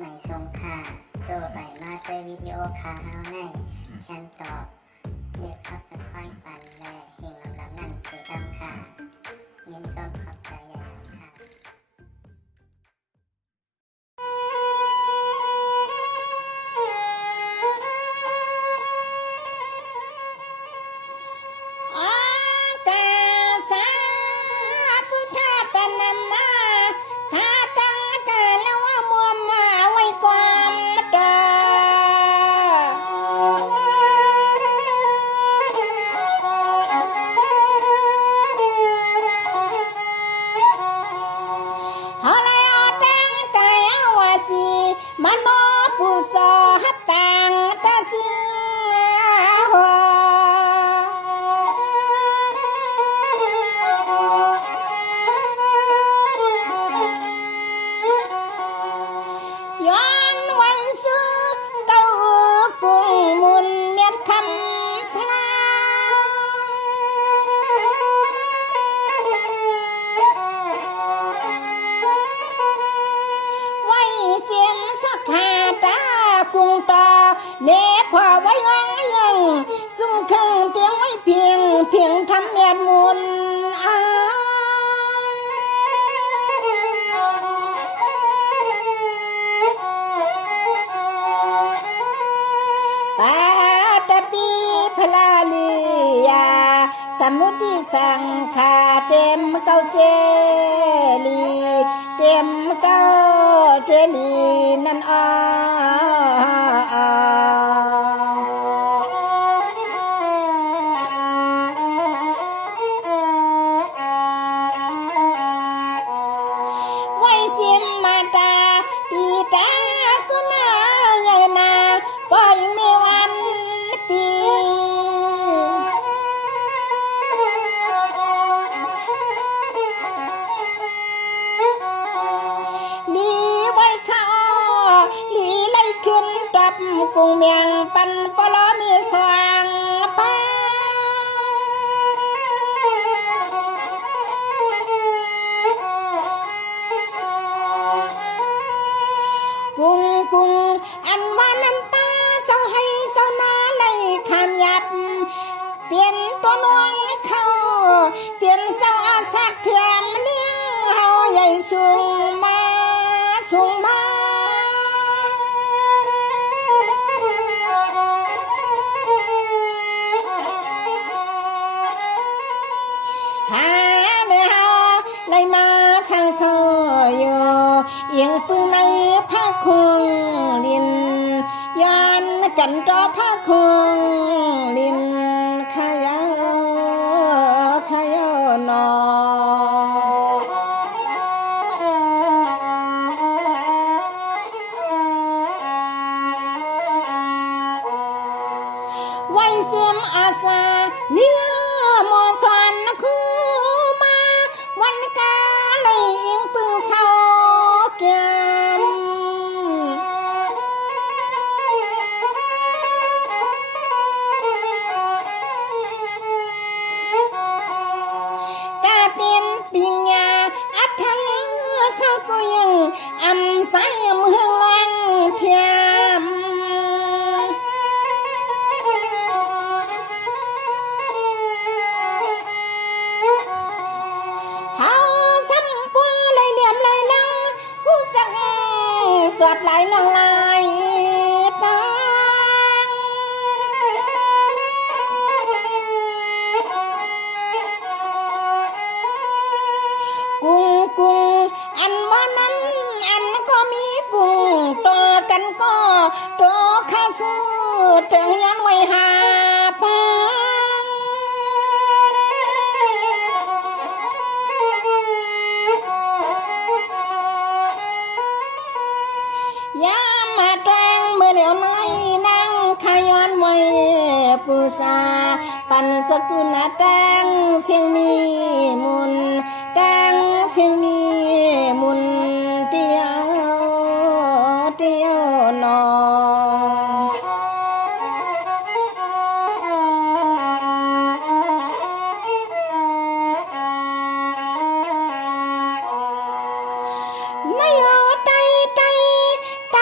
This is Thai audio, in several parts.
ไม่ทรงค่าตัวใบมาด้วยวิดีโอคาเฮาในฉันตอบเรียกขับตะค่อยปันและเฮงลำนั่นเกดำค่ะยินต้นขอบใจใหญ่ค่ะมันมอผู้สอฮับต่างตาจึงย้อนไว้ซื้อเก้ากุ้งมุนเม็ดคำพลาไว้เสียงสักหาตากุ้งต่อเนพอไว้งองยังซุ่มครึ่งเตียงไว้เพียงทำเม็ดมุนปาตปีพลาลียาสมุติสังขาเต็มเก้าเจลีเต็มเก้าเจลีนั่นไว้ซิมมาตาปีตากุนาใหญ่นาปล่อยไม่วันปีลีไว้เขาลีไล่ขึ้นตับกุ้งเมียงปันปลอมีสว่างป้ากุ้งอันว่านั้นตาเศร้าให้เศร้านาเลยขามยับเปลี่ยนตัวนวงเขาเปลี่ยนเศร้าอาสักเทียมเลี้ยงเฮาใหญ่สูงมาหาเนื้อเฮาเลยมาสั่งสอยอยู่เอียงปึงในผ้าคงลินย้อนกันต่อผ้าคงลินขยนอไว้เสียมอาสาเลี้ยมอสอนคู่มาวันกาเลยอิงปึงเศร้าแก้มกาเป็นปิญญาอัธยาสะก็ยังอำสายเมืองลังเทียมเฮาสัมปัวเลยเหลี่ยมเลยลังผู้สังสวดไหลน้องลายตากุ้งอันว่านั้นอันก็มีกุ้งต่อกันก็ต่อข้าซื้อถึงยันไว้หาปังยามมาแตงเมื่อเหลียวน้อยนั่งขย้อนไว้ปูซาปันสกุลแตงเสียงมีมุนแตงเสียงมีมุนเตียวนอในไต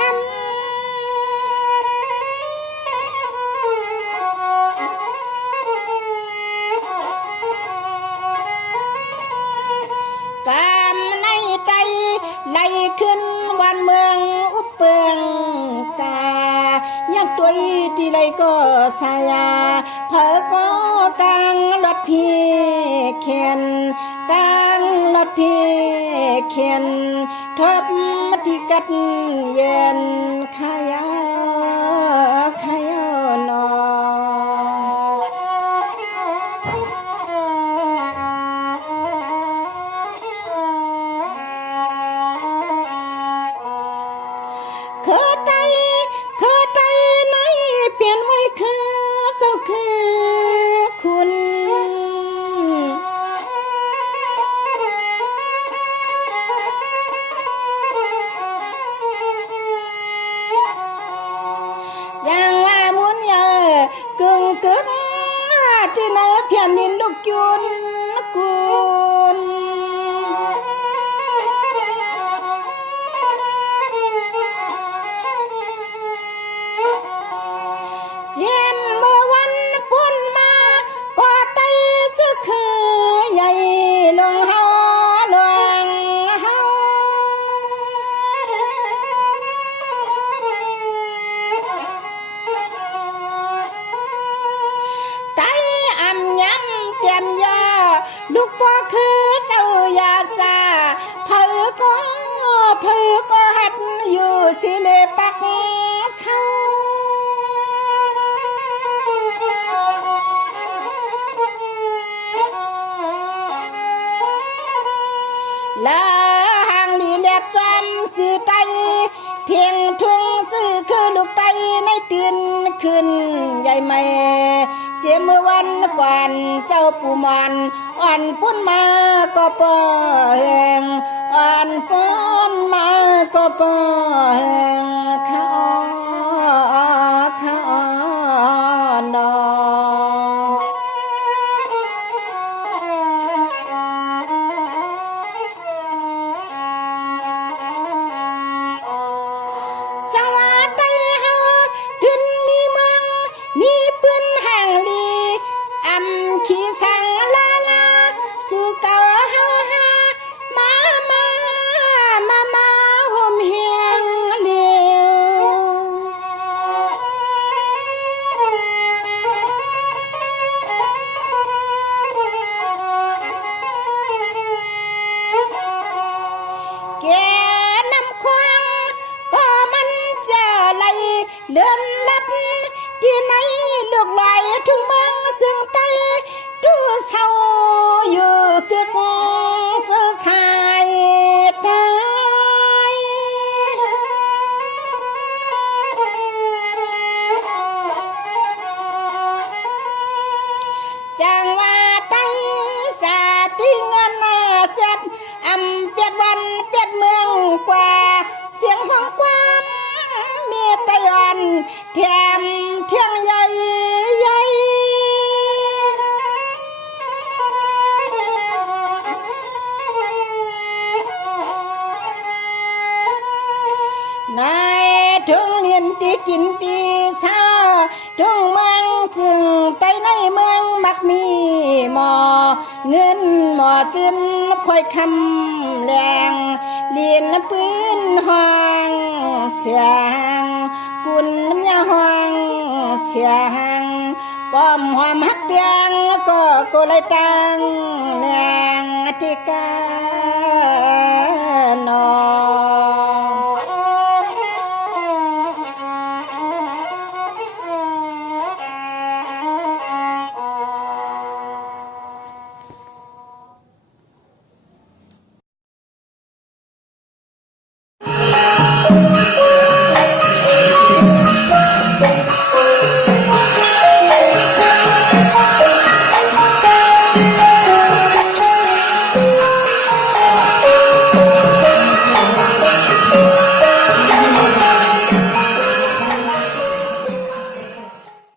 กามในใจไหลขึ้นวันเมืองอุปเปิงกายักตัวที่ไรก็สายาเผอก็ตังรถพี่เขียนตังรถพี่เขียนทบมติกัดเย็นขายาขายานอคือใจในเปลี่ยนไว้คือเจ้าคือคุณอย่างว่ามุนเยอกึ่งที่ในเพียนดินลูกจุนกุนเสียมเมื่อวันพ้นมาก็ไตซึกคือใหญ่ลงเฮาลงเฮาไตอ่ำย้ำเตรียมยาลูกพ่อคือเจ้ายาซาเผอก็หัดอยู่สิเลปักเศร้าลาหางดีแดดซ้ำสื่อไตเพียงทุ่งสื่อคือลูกไตในตื่นขึ้นใหญ่ไม่เสียเมื่อวันก่อนเจ้าปูมันอ่อนพุ่นมาก็ปอแหงอ่อนพุ่นมาก็ปอแหงข้านอขี้สังลาสู่เก่าเฮาหามาห่มเฮียงเดียวแกนำควางก็มันจะไหลเดินลัดที่ไหนลูกไหลถึงเมืองซึ่งไตดูเศร้าอยู่กึกสายตายจังว่าไตสาติเงินเสร็จเปียดวันเปียดเมืองกว่าเสียงห้องความมีตะยอนแถมเที่ยงใหญ่นายทุ่งเนียนตีกินตีเศร้าทุ่งเมืองซึ่งใต้ในเมืองมักมีหมอเงินหมอจืนพลอยคำแรงเลียนปืนห้องเสียงกุนน้ำยาห้องเสียงป้อมหอมฮักเปียงก็เลยตังแรงอธิการ